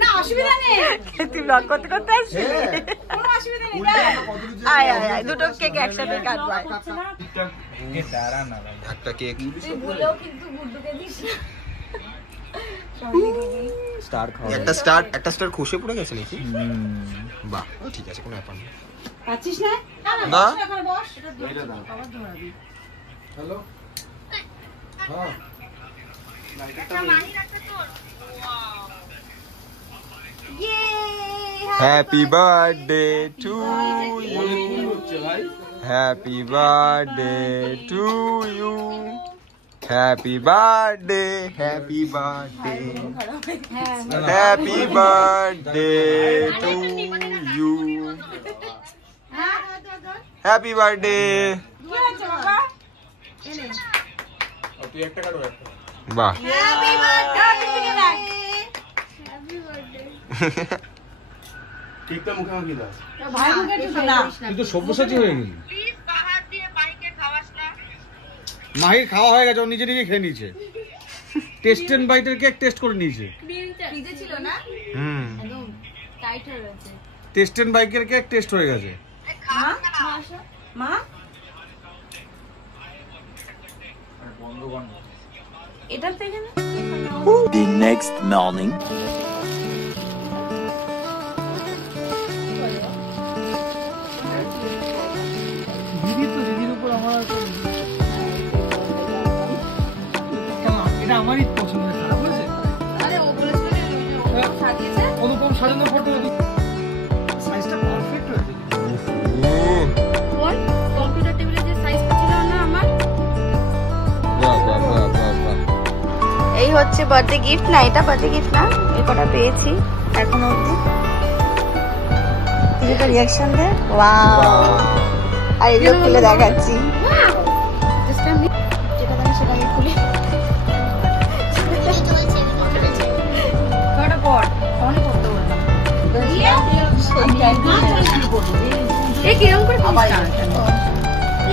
না অসুবিধা নেই, তুই ব্লগ করতে করতে আসছিস? কোনো অসুবিধা নেই। আয় আয় আয়, দুটো কেক একসাথে কাটবো। একটা কেক ভুলেও কিন্তু গুড্ডুকে দিস না। একটা স্টার খসে পড়ে গেছে নাকি? বাহ ঠিক আছে, কোনো ব্যাপার না। পাচ্ছিস না? না। এখানে বস। এটা দাও। আবার ধরাবি। হ্যালো হ্যাঁ happy birthday to you, happy birthday to you, happy birthday, happy birthday, happy birthday to you, happy birthday. কি হচ্ছে বাবা? তুই একটা কাটো একটা। বাহ হ্যাপি বার্থডে। কেকটা মুখে মাখিয়ে দাও। ভাই মুখে একটু না। তুই তো সব্যসাচী হয়ে গেলি। মাহির খাওয়া হয়ে গেছে, ও নিজে নিজে খেয়ে নিয়েছে। টেস্ট এন্ড বাইটের কেক টেস্ট করে নিয়েছে। ফ্রিজে ছিল না? হুম একদম টাইট হয়ে গেছে। টেস্ট এন্ড বাইকের কেক টেস্ট হয়ে গেছে। মা এটা থেকে না? The next morning. দিদির উপর আমার এটা আমারই পছন্দের, খারাপ হয়েছে? আরে ও বলেছিল যে ও সাজিয়েছে। অনুপম সাজানো ফটো সাইজটা পারফেক্ট হয়েছে। কোন কম্পিউটার টেবিলে যে সাইজটা ছিল না আমার? বাহ বাহ বাহ বাহ বাহ। এই হচ্ছে বার্থডে গিফট। না এটা বার্থডে গিফট না, এই কটা পেয়েছি এখনো অবধি। কিছুটা রিয়াকশন দে। ওয়াও, আর এগুলো খুলে দেখাচ্ছি। জাস্ট আমি যেটা আমি সেটা আমি খুলি। কটা পড় ফোনে পড়তে বললাম। এই কিরকম করে আবার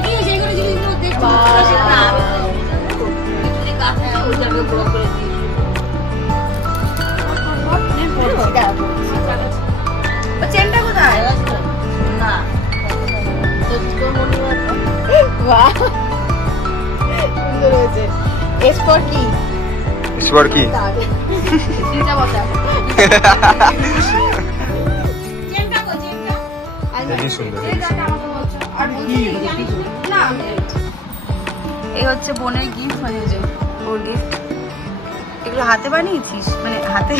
কি সেইগুলো জিনিসগুলো দেখো। যদি কাছে ওইটাকে ব্লক করে দিই। চেনটা কোথায়? না বাহ সুন্দর হয়েছে। এরপর কি? ঈশ্বর কি? তিনটা বসা। চেনটা কো চেনটা? হেবি সুন্দর। চেনটা আমাকে বলছো। আর কি জানিস না? এই হচ্ছে বোনের গিফট, মানে যে ওর গিফট। এগুলো হাতে বানিয়েছিস? মানে হাতে?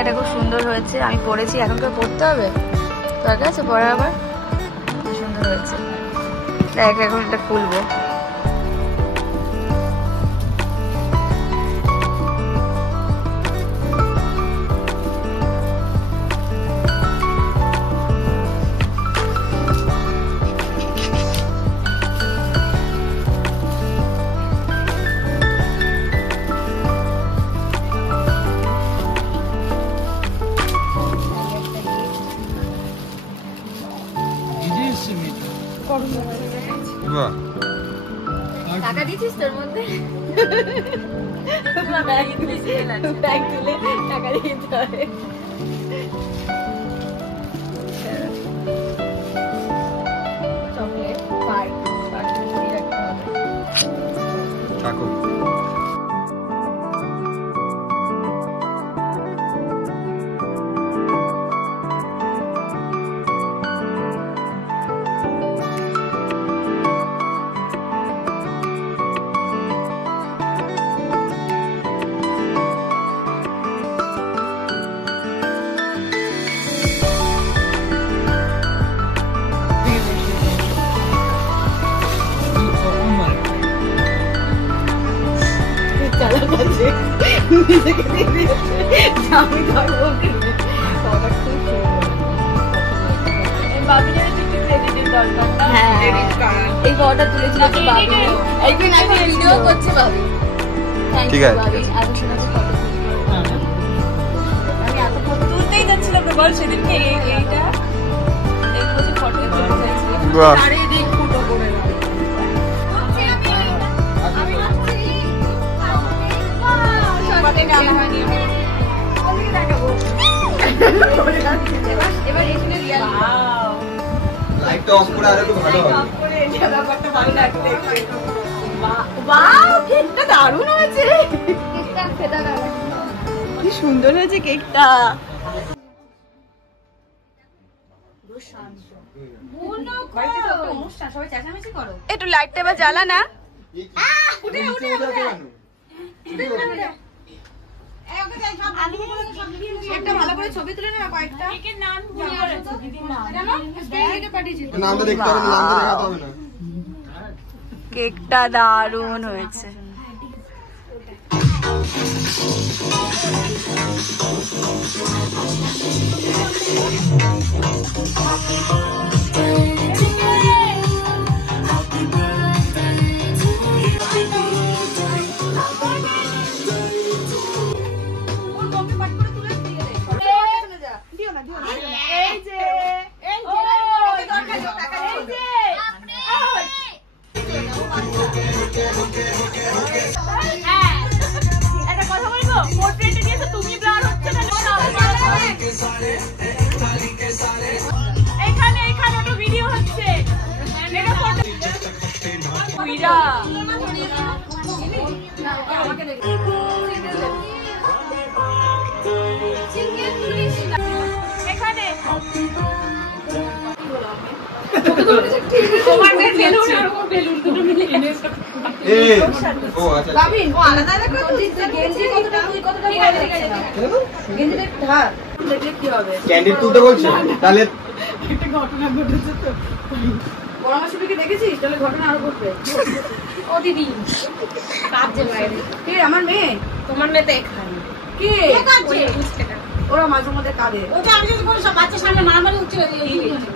এটা খুব সুন্দর হয়েছে, আমি পরেছি। এখন তো পরতে হবে, তোর কাছে পরে আবার। সুন্দর হয়েছে। দেখ এখন এটা খুলবো। বাহ টাকা দিছিস তোর মধ্যে? ব্যাগ তুলে টাকা দিতে হবে। চকলেট পার্ক রাখতে হবে। থাকো। এই ফটোটা তুলেছিল ভিডিও করছে বাবু। ঠিক আছে। আমি এত ফটো তুলতেই যাচ্ছিলাম না, বল সেদিনকে এইটা এই বসে ফটো তুলতে চাইছি। বাহ চারিদিক ফুটো করে এবার এখানে রিয়াল লাইটটা অফ করে আর একটু ভালো হবে। ব্যাপারটা ভালো লাগছে। বাহ, কেকটা দারুণ হয়েছে। কেকটা খেতে দাও। কি সুন্দর হয়েছে কেকটা। একটু লাইটটা এবার জ্বালা না। একটা ভালো করে ছবি তুলে না কয়েকটা। নামটা দেখতে হবে না, নামটা দেখাতে হবে না। কেকটা দারুণ হয়েছে। ক্যান্ডিড তুলতে বলছে তাহলে ঘটনা ঘটেছে তো। পরামর্শকে দেখেছিস? তাহলে ঘটনা আরো ঘটবে। ও দিদি কাজে বাইরে। কে আমার মেয়ে? তোমার মেয়ে তো এখানে। কে? ওই বুঝতে না। ওরা মাঝে মধ্যে কাঁদে। ও তো আমি যদি কোনো সব বাচ্চার সামনে মারামারি হচ্ছে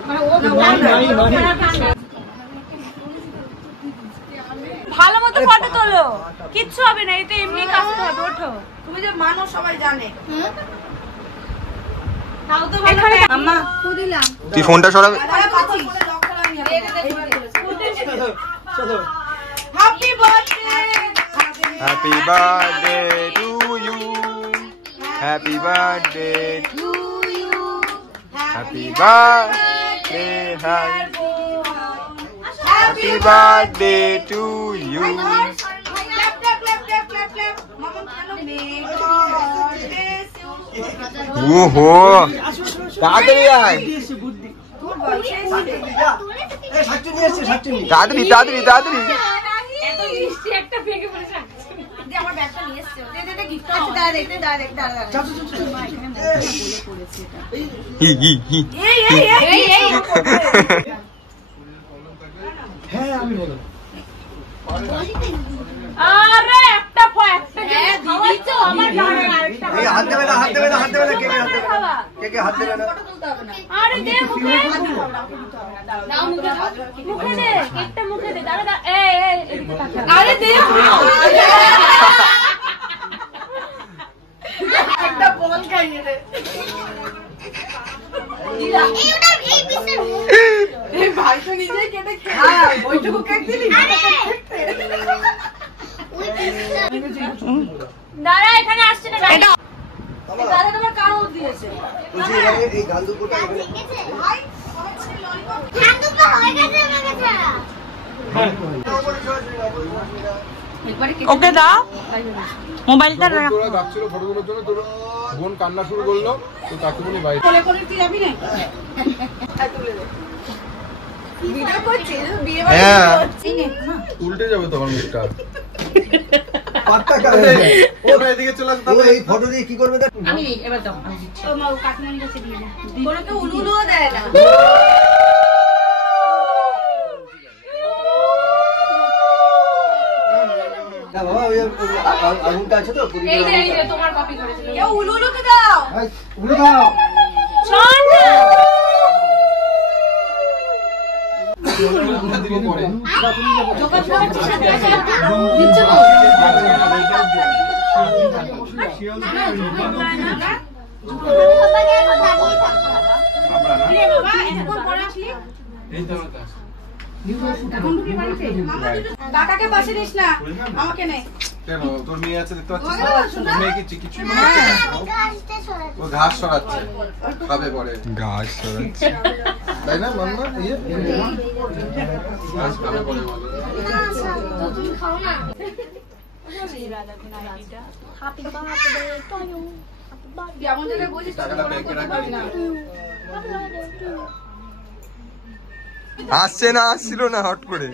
মানে ও ভালো মতো ফটো তোলো, কিচ্ছু হবে না, এটা এমনি কাঁদতে হবে। ওঠো, তুমি যে মানুষ সবাই জানে। তাও তো ভালো। আম্মা কো দিলাম। তুই ফোনটা সরাবে। Happy birthday. Happy birthday to you, happy birthday to you, happy birthday, happy birthday to you. ওহো তাড়াতাড়ি আয়, তাড়াতাড়ি তাড়াতাড়ি তাড়াতাড়ি। এত মিষ্টি একটা ফেকে পড়েছে। আমার ব্যাগটা নিয়ে এসেছে। দে দে দে গিফট। আচ্ছা দাঁড়া দেখতে দাঁড়া দাঁড়া। হি হি হি। এই এই এই এই হ্যাঁ আমি বললাম আরে একটা দিদি তো আমার জানে আরেকটা। এই হাত দেবে না, হাত দেবে না, হাত দেবে না, কে কে হাত দেবে না, কে কে হাত দেবে না। আরে দে মুখে দাও, মুখে দাও, মুখে দে কেকটা, মুখে দে। দাঁড়া দাঁড়া, এই এই এদিকে তাকা। আরে দে একটা বল খাইয়ে দে। এই ভাই তো নিজেই কেটে খেয়ে। হ্যাঁ ওইটুকু কেক দিলি। দাঁড়া এখানে আসছে না গাড়ি। দাদা তোমার কারো দিয়েছে। এই গাল দুটোটা ভাই ঠান্ডা হয়ে গেছে আমার কাছে। ওকে দাও মোবাইলটা রাখ। তোরা যাচ্ছিল ফটোগুলোর জন্য, তোর বোন কান্না শুরু করলো, তো তাকে বলি বাইরে কোলে কোলে তুই যাবি না? তুলে দে। ভিডিও করছিস বিয়ে বাড়ি হ্যাঁ। করছিস না? উল্টে যাবে তোমার মুখটা। পাত্তা কাটে। ওরা এদিকে চলে আসবে। ও এই ফটো দিয়ে কি করবে দেখ। আমি এবার দাও, আমি দিচ্ছি। ও মা কাকিনার কাছে দিয়ে দে। কোনো তো উলুলুও দেয় না। না বাবা ওই আগুনটা আছে তো পুরি। এই যে তোমার কপি করেছিল। কেউ উলুলুকে দাও। ভাই উড়ে দাও। শোন না। জোকার করছিস সাথে সাথে দিচ্ছ তো। কাকাকে পাশে নিস না, আমাকে নে। কেন তোর মেয়ে আছে দেখতে পাচ্ছিস না? তোর মেয়ে কিছুই মনে হচ্ছে না? ও ঘাস সরাচ্ছে, খাবে পরে গাছ সরাচ্ছে তাই না মাম্মা? ঘাস খাবে পরে বলো। টাকাটা ব্যাংকে রাখবি না? আসছে না, আসছিল না হট করে।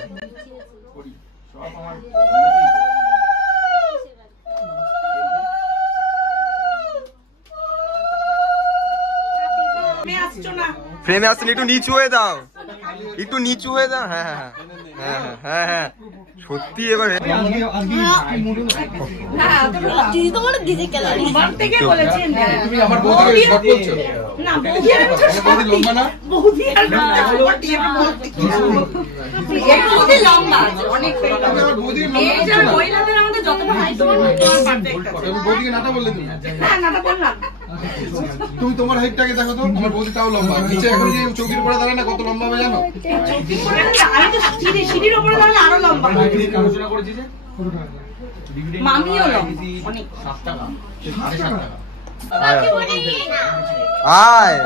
ফ্রেমে আসছেন, একটু নিচু হয়ে দাও, একটু নিচু হয়ে দাও। হ্যাঁ হ্যাঁ হ্যাঁ হ্যাঁ হ্যাঁ হ্যাঁ সত্যি এবারে তুমি আমার বৌদিকে শর্ট বলছো? বৌদি লম্বা না? বৌদিকে নাটা বললে তুমি তোমার হাইটটাকে দেখো তো, তোমার বৌদি তাও লম্বা। নিচে এখন যে চৌকির উপরে দাঁড়ায় না কত লম্বা হবে জানো? সিঁড়ির উপরে দাঁড়ালে আরো লম্বা। আলোচনা করেছি যে মামিও লম্বা অনেক। 7 টাকা 7.5 টাকা। আয়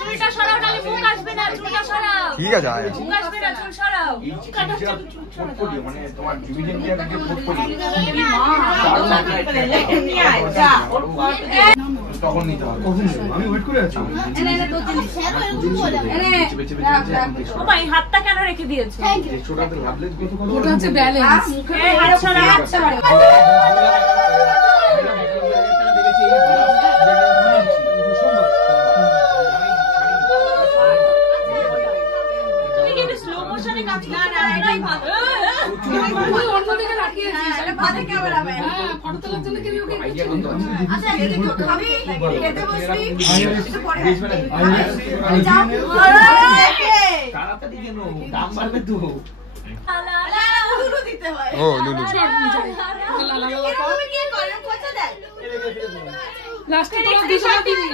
চুলটা সরাও, নালে মুখ আসবে না। চুলটা সরাও, ঠিক আছে আয়। মুখ আসবে না, চুল সরাও। মানে তোমার ডিভিডেন্ড দিয়ে আগে পোর্টফোলিও তখন নিতে হবে। আমি ওয়েট করে আছি। ও ভাই, হাতটা কেন রেখে দিয়েছো? ছোটতে ভাবলে ওটা হচ্ছে ব্যালেন্স। এই হাত সরাও, হাত সরাও। তুমি কিন্তু স্লো মোশনে কাজ করো। না এটাই ভালো। তুই অন্যদিকে রাখিয়েছিস। আরে ভালো ক্যামেরা ম্যান। হ্যাঁ, ফটো তোলার জন্য কি ওকে আইডিয়া করতে পারছি। আচ্ছা, এটা কি খাবি? খেতে বসবি? একটু পরে তাড়াতাড়ি কেন দাম বাড়বে তো। লুলু দিতে হয়। ও লুলু তুমি কি করো? কত দেয়? লাস্টে তো দিশা দিবি।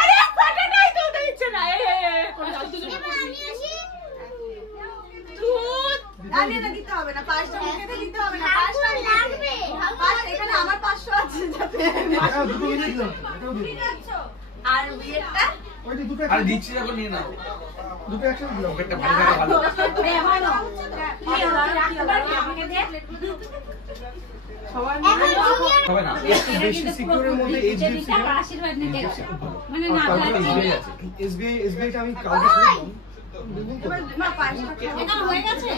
আরে ফাটাটাই তো দিচ্ছে না। আমি এটা দিতে হবে না, 5টা মুখে দিতে হবে না, 5টা লাগবে। 5 এখানে আমার 500 আছে যাতে। দুটো মিনিট দাও। আর বিয়েটা আরে দিচ্ছি যখন নিয়ে নাও। দুটো একসাথে দিও। একটা ভালো ভালো। নে ভালো। কি হলো? আমাকে দে। হবে না। একটু বেশি সিকিউরের মধ্যে এইচডিএফসি আশীর্বাদ নিতে মানে না এসবিআই টা আমি কালকে শুনলাম। মা 5টা এটা হয়ে গেছে?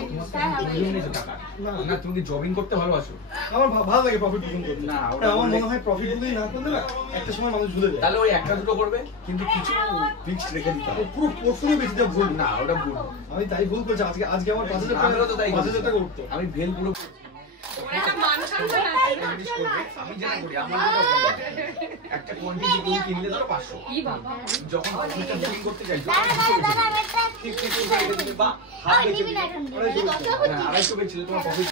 না তুমি কি জবিং করতে ভালোবাসো? আমার ভালো লাগে প্রফিট বুকিং করতে। না আমার মনে হয় প্রফিট বুকিং না করলে না একটা সময় মানুষ ভুলে যায়। তাহলে ওই একটা দুটো করবে কিন্তু কিছু ফিক্সড রেখে দিতে হবে। পুরো পোর্টফোলিও বেশি দেওয়া ভুল না ওটা ভুল। আমি তাই ভুল করেছি। আজকে আমার 5,000 তো তাই 5,000 টাকা উঠতো। আমি ভেল পুরো একটা মানুষের আমি জানা করি আমার যেটা বলে, একটা কোয়ান্টিটি তুমি কিনলে ধরো 500 কি বাবা যখন প্রফিটটা বুকিং করতে চাইছো ঠিক বা হাফ বেচে দিলে 250 বেচলে তোমার প্রফিট।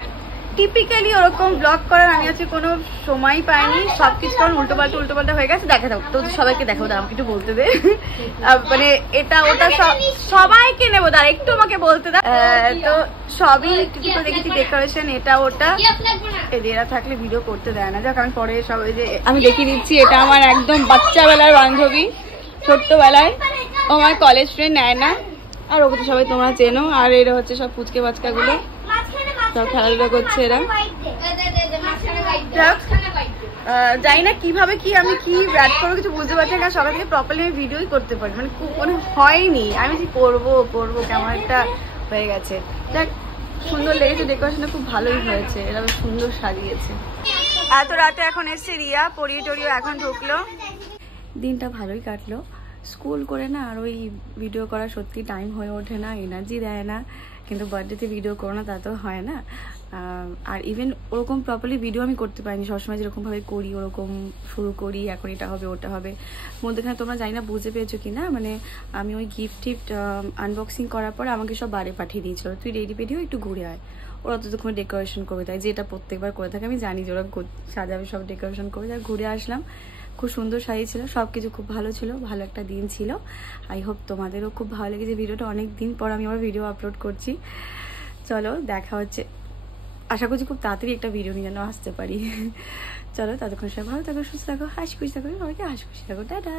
টিপিক্যালি ওরকম ব্লগ করার আমি আজকে কোনো সময় পাইনি। সবকিছু কারণ উল্টোপাল্টা হয়ে গেছে। দেখা দাও তো সবাইকে দেখো, আমাকে একটু বলতে দে। মানে এটা ওটা সবাইকে নেবো, দাঁড়া একটু আমাকে বলতে দাও। তো সবই কিছু দেখেছি, ডেকোরেশন এটা ওটা। এরা থাকলে ভিডিও করতে দেয় না। যাক আমি পরে সব যে আমি দেখিয়ে দিচ্ছি। এটা আমার একদম বাচ্চাবেলার বান্ধবী, ছোট্টবেলায় আমার কলেজ ফ্রেন্ড নেয়না। আর ওকে তো সবাই তোমরা চেনো। আর এরা হচ্ছে সব ফুচকে বাচ্চা গুলো, সব খেলাধুলা করছে এরা। জানি না কিভাবে কি আমি কি অ্যাড করবো কিছু বুঝতে পারছি না। সবাই থেকে প্রপারলি আমি ভিডিওই করতে পারি, মানে হয়নি। আমি যে করবো কেমন একটা হয়ে গেছে। দেখ সুন্দর লেগেছে, ডেকোরেশনটা খুব ভালোই হয়েছে। এরা বেশ সুন্দর সাজিয়েছে। এত রাতে এখন এসছে রিয়া, পরিয়ে টরিয়ে এখন ঢুকলো। দিনটা ভালোই কাটলো। স্কুল করে না আর ওই ভিডিও করা সত্যি টাইম হয়ে ওঠে না, এনার্জি দেয় না। কিন্তু বার্থডেতে ভিডিও করো না তা তো হয় না। আর ইভেন ওরকম প্রপারলি ভিডিও আমি করতে পারিনি। সবসময় যেরকমভাবে করি ওরকম শুরু করি, এখন এটা হবে ওটা হবে। মধ্যেখানে তোমরা জানি না বুঝতে পেরেছো কি না, মানে আমি ওই গিফট আনবক্সিং করার পর আমাকে সব বাড়ি পাঠিয়ে দিয়েছিল, তুই রেডি পেডিও একটু ঘুরে আয়। ওরা ততক্ষণ ডেকোরেশন করবে, তাই যেটা প্রত্যেকবার করে থাকে আমি জানি যে ওরা সাজাবে, সব ডেকোরেশন করবে। তাই ঘুরে আসলাম, খুব সুন্দর সাজিয়েছিল, সব কিছু খুব ভালো ছিল। ভালো একটা দিন ছিল। আই হোপ তোমাদেরও খুব ভালো লেগেছে ভিডিওটা। অনেক দিন পর আমি আমার ভিডিও আপলোড করছি। চলো দেখা হচ্ছে। আশা করছি খুব তাড়াতাড়ি একটা ভিডিও নিয়ে যেন আসতে পারি। চলো ততক্ষণ সবাই ভালো থাকো, সুস্থ থাকো, হাসি খুশি থাকো, সবাইকে হাসি খুশি থাকো, টাটা।